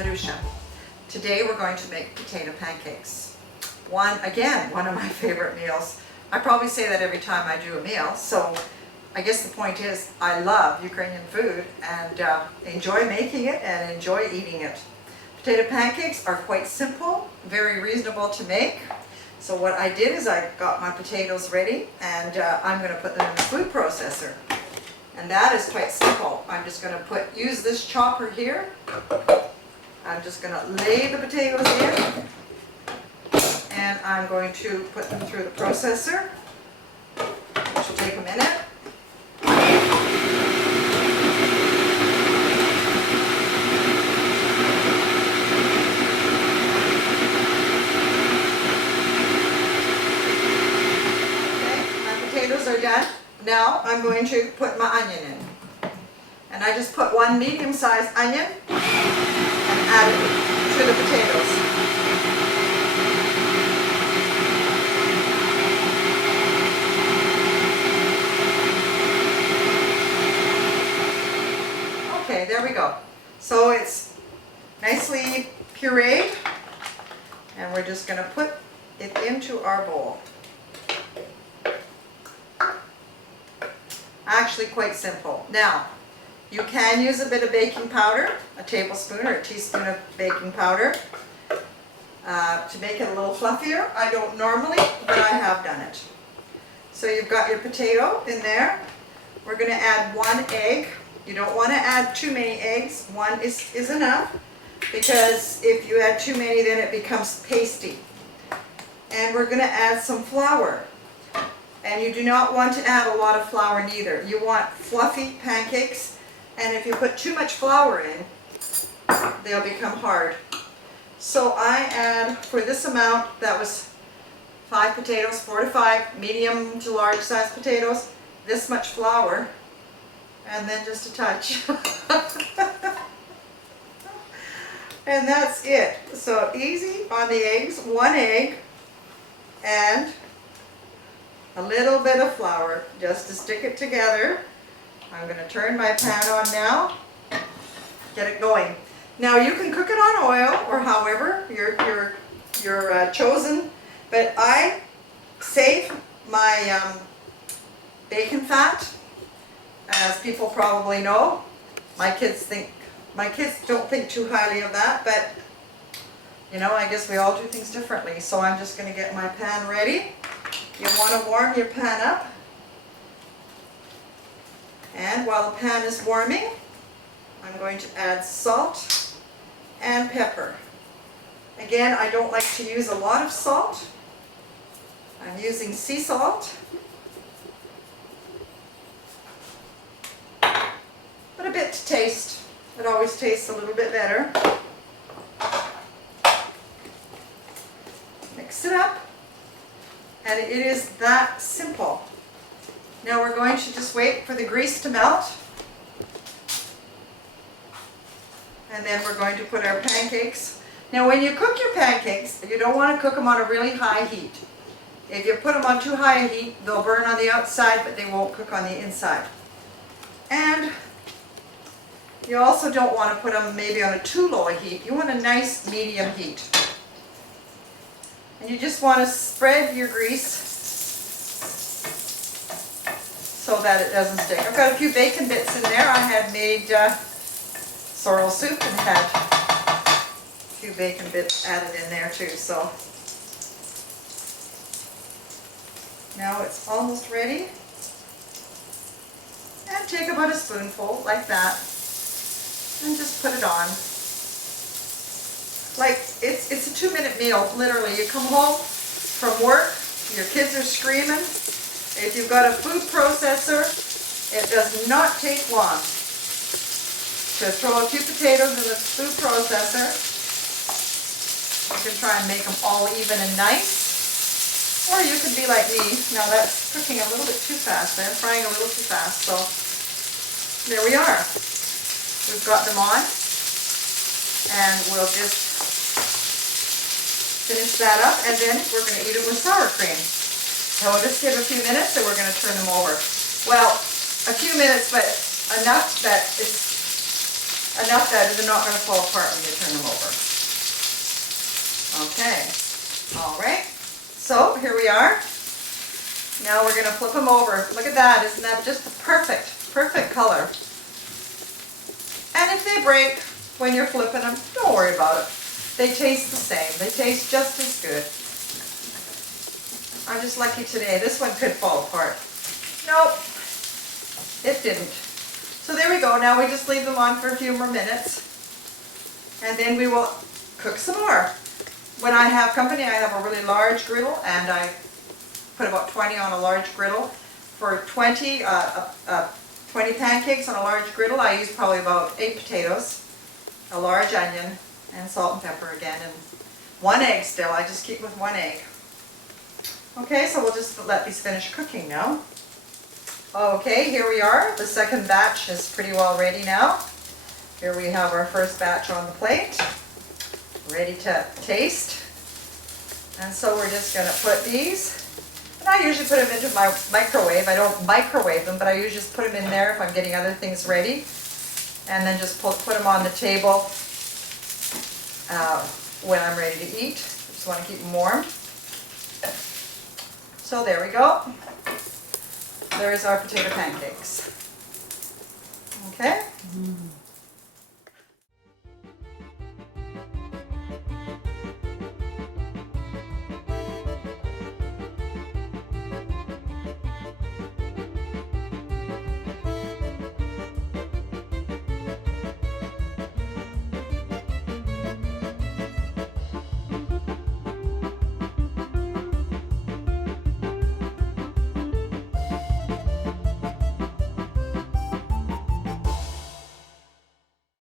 Marycia. Today we're going to make potato pancakes. One of my favorite meals. I probably say that every time I do a meal, so I guess the point is I love Ukrainian food and enjoy making it and enjoy eating it. Potato pancakes are quite simple, very reasonable to make. So what I did is I got my potatoes ready and I'm going to put them in the food processor. And that is quite simple. I'm just going to use this chopper here. I'm just going to lay the potatoes in and I'm going to put them through the processor, which will take a minute. Are done. Now I'm going to put my onion in. And I just put one medium-sized onion and add it to the potatoes. Okay, there we go. So it's nicely pureed and we're just going to put it into our bowl. Actually quite simple. Now, you can use a bit of baking powder, a tablespoon or a teaspoon of baking powder to make it a little fluffier. I don't normally, but I have done it. So you've got your potato in there. We're going to add 1 egg. You don't want to add too many eggs. 1 is enough, because if you add too many then it becomes pasty. And we're going to add some flour. And you do not want to add a lot of flour neither. You want fluffy pancakes, and if you put too much flour in, they'll become hard. So I add, for this amount, that was 5 potatoes, 4 to 5 medium to large size potatoes, this much flour, and then just a touch. And that's it. So easy on the eggs, 1 egg, and a little bit of flour just to stick it together. I'm going to turn my pan on now, get it going. Now you can cook it on oil or however you're chosen, but I save my bacon fat, as people probably know. My kids don't think too highly of that, but you know, I guess we all do things differently. So I'm just going to get my pan ready. You want to warm your pan up, and while the pan is warming, I'm going to add salt and pepper. Again, I don't like to use a lot of salt. I'm using sea salt, but a bit to taste. It always tastes a little bit better. Mix it up. And it is that simple. Now we're going to just wait for the grease to melt. And then we're going to put our pancakes. Now when you cook your pancakes, you don't want to cook them on a really high heat. If you put them on too high a heat, they'll burn on the outside, but they won't cook on the inside. And you also don't want to put them maybe on a too low a heat. You want a nice medium heat. And you just want to spread your grease so that it doesn't stick. I've got a few bacon bits in there. I had made sorrel soup and had a few bacon bits added in there too. So now it's almost ready. And take about a spoonful like that and just put it on. Like, it's a 2-minute meal, literally. You come home from work, your kids are screaming. If you've got a food processor, it does not take long to throw a few potatoes in the food processor. You can try and make them all even and nice. Or you could be like me. Now that's cooking a little bit too fast. I'm frying a little too fast. So there we are. We've got them on. And we'll just finish that up, and then we're going to eat it with sour cream. So we'll just give a few minutes and we're going to turn them over. Well, a few minutes, but enough that it's enough that they're not going to fall apart when you turn them over. Okay, all right. So here we are. Now we're going to flip them over. Look at that, isn't that just the perfect color? And if they break when you're flipping them, don't worry about it. They taste the same. They taste just as good. I'm just lucky today. This one could fall apart. Nope, it didn't. So there we go. Now we just leave them on for a few more minutes. And then we will cook some more. When I have company, I have a really large griddle, and I put about 20 on a large griddle. For 20 pancakes on a large griddle, I use probably about 8 potatoes, a large onion, and salt and pepper again, and 1 egg still. I just keep with 1 egg. Okay, so we'll just let these finish cooking now. Okay, here we are. The second batch is pretty well ready now. Here we have our first batch on the plate, ready to taste. And so we're just going to put these, and I usually put them into my microwave. I don't microwave them, but I usually just put them in there if I'm getting other things ready. And then just put them on the table when I'm ready to eat. Just want to keep them warm. So there we go. There's our potato pancakes. Okay?